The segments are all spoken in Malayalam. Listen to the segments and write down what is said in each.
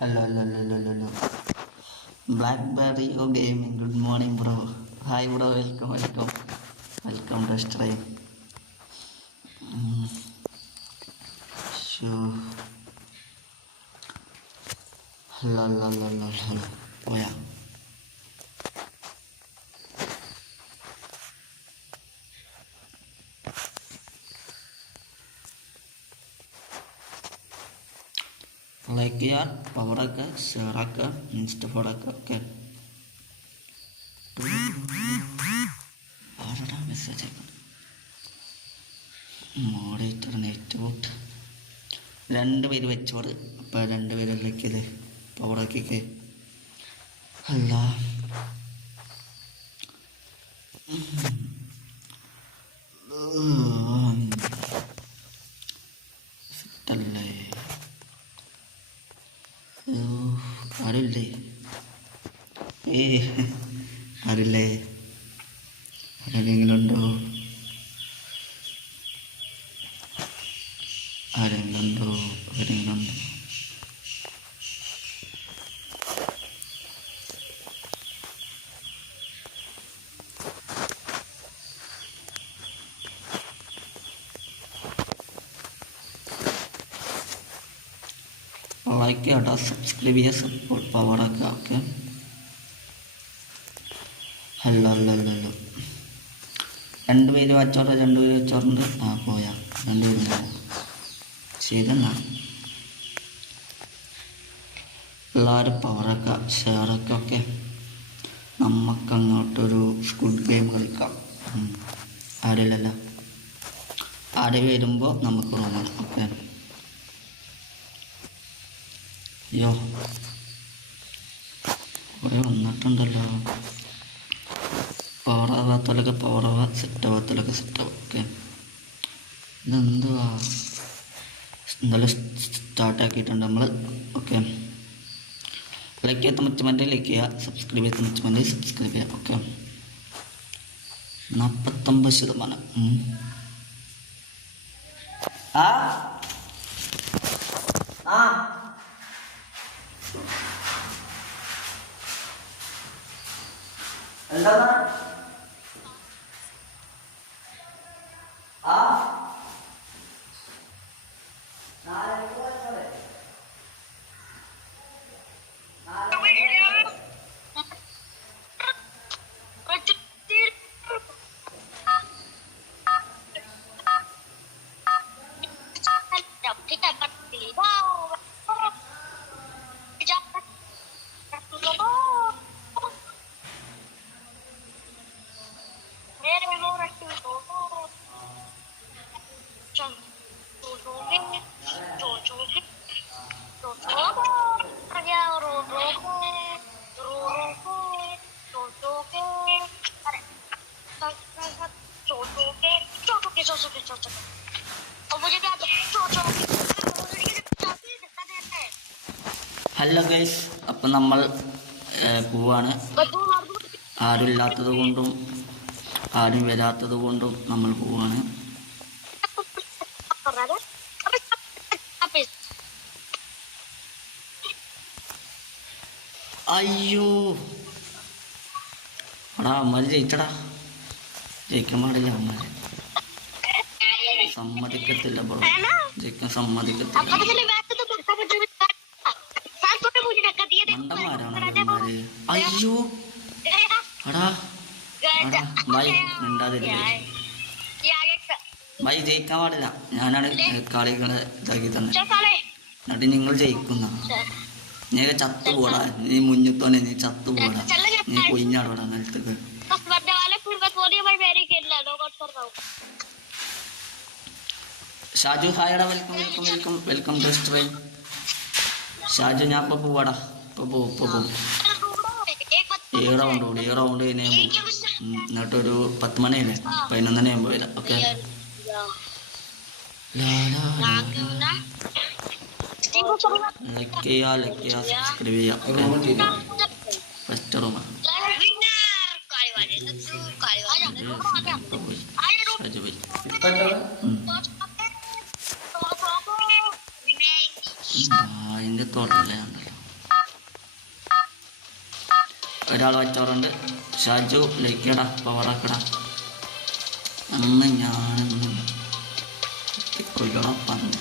Hello, hello, hello, hello. Blackberry or gaming. Good morning, bro. Hi, bro. Welcome, welcome. Welcome to stream. Mm. Sure. Hello, hello, hello, hello, hello. പോയാ ചെയ്യാൻ പവറൊക്കെ ഷെയറൊക്കെ ഇൻസ്റ്റഫോടൊക്കെ ഒക്കെ. ആരോടാ മെസ്സേജ് അയക്കുന്നത് മോഡേറ്റർ നെറ്റ് ബോട്ട് രണ്ട് പേര് വെച്ചോട്. അപ്പോൾ രണ്ട് പേരിലേക്കത് പവറാക്കിക്കേ അല്ല ആരെങ്കിലും ഉണ്ടോ ആരെങ്കിലും ഉണ്ടോ ആരെങ്കിലും ഉണ്ടോ ലൈക്ക് ചെയ്യട്ടോ സബ്സ്ക്രൈബ് ചെയ്യുക support പവറൊക്കെ okay hello hello hello hello രണ്ട് പേര് വെച്ചോട്ടെ രണ്ട് പേര് വെച്ചോറുണ്ട് ആ പോയാ. രണ്ട് പേരും ശരി എന്നാ എല്ലാവരും പവറൊക്കെ ഷെയറൊക്കെ ഒക്കെ നമുക്ക് അങ്ങോട്ടൊരു സ്കുഡ് ഗെയിം കളിക്കാം. ആരില്ലല്ലോ ആര് വരുമ്പോൾ നമുക്ക് റൂമാണ് ഓക്കെ. അയ്യോ. വന്നിട്ടുണ്ടല്ലോ. പവർ ആവാത്തലൊക്കെ പവർ ആവാ സെറ്റ് ആവാത്തലൊക്കെ സെറ്റ് ആവുക ഓക്കെ ഇതെന്തുവാ? എന്തായാലും സ്റ്റാർട്ട് ആക്കിയിട്ടുണ്ട് നമ്മൾ ഓക്കെ. ലൈക്ക് ചെയ്യാത്ത മുച്ചമന്റെ ലൈക്ക് ചെയ്യുക സബ്സ്ക്രൈബ് ചെയ്യാത്ത മുച്ചമന്റെ സബ്സ്ക്രൈബ് ചെയ്യുക ഓക്കെ. നാൽപ്പത്തൊമ്പത് ശതമാനം. ആ? 离开。ഹലോ ഗൈസ് അപ്പം നമ്മൾ പോവാണ്. ആരുമില്ലാത്തത് കൊണ്ടും ആരും വരാത്തത് കൊണ്ടും നമ്മൾ പോവാണ്. അയ്യോ. എടാ അമ്മര് ജയിച്ചടാ. ജയിക്കാൻ പാടില്ല അമ്മര്. സമ്മതിക്കത്തില്ല ബ്രോ. ജയിക്കാൻ സമ്മതിക്കത്തില്ല. അയ്യോ. ബൈ ജയിക്കാൻ പാടില്ല. ഞാനാണ് കളികളെ ഇതാക്കി തന്നെ. എന്നിട്ട് നിങ്ങൾ ജയിക്കുന്ന. നീ ചത്തു പോടാ. നീ മുന്നിത്തോനെ നീ ചത്തു പോടാ. നീ കൊയിഞ്ഞാടോടാ നിലത്തേക്ക്. Shaju ഹായടാ welcome welcome welcome welcome to Shaju ഞാൻ ഇപ്പൊ പോവാടാ. ഇപ്പൊ പോവും ഇപ്പൊ പോവും ഈ റൗണ്ട് കൂടി ഈ റൗണ്ട് കഴിഞ്ഞാൽ എന്നിട്ടൊരു പത്ത് മണിയല്ലേ പതിനൊന്നര ആകുമ്പോൾ വരാം ഓക്കെ? ലൈക്ക് ചെയ്യുക ലൈക്ക് ചെയ്യുക സബ്സ്ക്രൈബ് ചെയ്യുക ഫസ്റ്റ് റൂമാണ് ഒരാൾ വെച്ചോറുണ്ട് ഷാജു ലൈക്കടാ പവറാക്കടാ അന്ന് ഞാനൊന്ന് കൊല്ലണം പറഞ്ഞു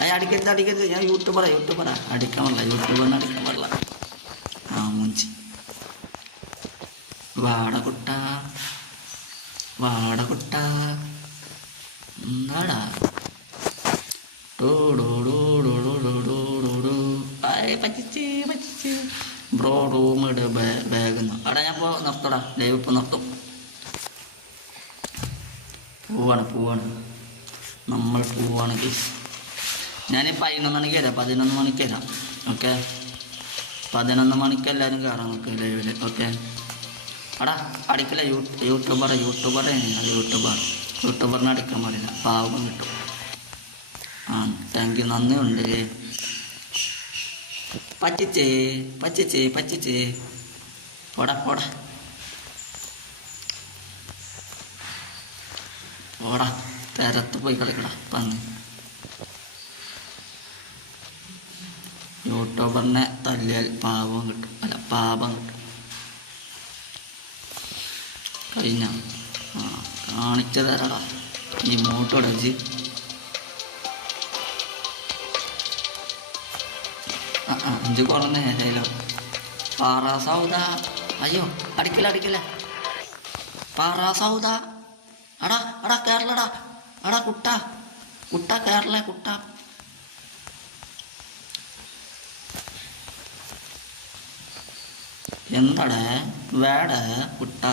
അയ്യ അടിക്കരുത് അടിക്കരുത്. ഞാൻ യൂട്യൂബറാ യൂട്യൂബറാ അടിക്കാൻ പാടില്ല യൂട്യൂബറിന് അടിക്കാൻ പാടില്ല. ആ മൂഞ്ചി. വാടകുട്ട വാടകുട്ട എന്താടാ? ഡോ ഡോ ഡോ ഡോ ഡോ ഡോ ഡോ ഡോ പറ്റിച്ച്. ബാഗ് അവിടെ ഞാൻ ഇപ്പോൾ നിർത്തടാ. ലൈവ് ഇപ്പോൾ നിർത്തും. പോവാണ് പോവാണ്. നമ്മൾ പോവാണ് ഗീസ് ഞാൻ പതിനൊന്ന് മണിക്ക് വരാം. പതിനൊന്ന് മണിക്ക് വരാം. ഓക്കെ? പതിനൊന്ന് മണിക്ക് എല്ലാവരും കയറാം നമുക്ക് ലൈവിൽ ഓക്കെ? അടാ അടിക്കില്ല യൂ യൂട്യൂബർ യൂട്യൂബർ യൂട്യൂബർ യൂട്യൂബറിനെ അടിക്കാൻ പാടില്ല. പാവം കിട്ടും. ആ താങ്ക് യു നന്ദിയുണ്ട്. പറ്റിച്ചേ പറ്റിച്ചേ പറ്റിച്ചേ. പോടാ പോടാ. പോടാ തരത്ത് പോയി കളിക്കടാ പന്നി. യൂട്യൂബറിനെ തല്ലിയാൽ പാപം കിട്ടും. അല്ല പാപം കിട്ടും. കഴിഞ്ഞ ആ കാണിച്ചു തരടാ. ഈ മൂട്ടോടച്ച് അഞ്ച് കുറഞ്ഞ നേരയിലോ പാറ സൗദ. അയ്യോ അടിക്കില്ല അടിക്കില്ല. പാറ സൗദ. അടാ അടാ കേരളടാ. അടാ കുട്ട. കുട്ട കേരള കുട്ട. എന്താടേ? വേട കുട്ട.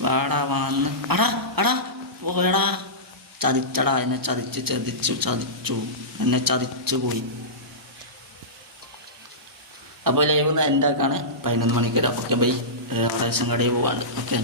വാടാ വന്ന്. അടാ അടാ പോയടാ. ചതിച്ചടാ എന്നെ ചതിച്ച് ചതിച്ചു ചതിച്ചു. എന്നെ ചതിച്ചു പോയി. അപ്പോൾ ലൈവ് എന്റെ ആക്കാണ്. പതിനൊന്ന് മണിക്ക് ഓക്കെ ബൈ റേഷൻ കടയിൽ പോവാണ്ട് ഓക്കെ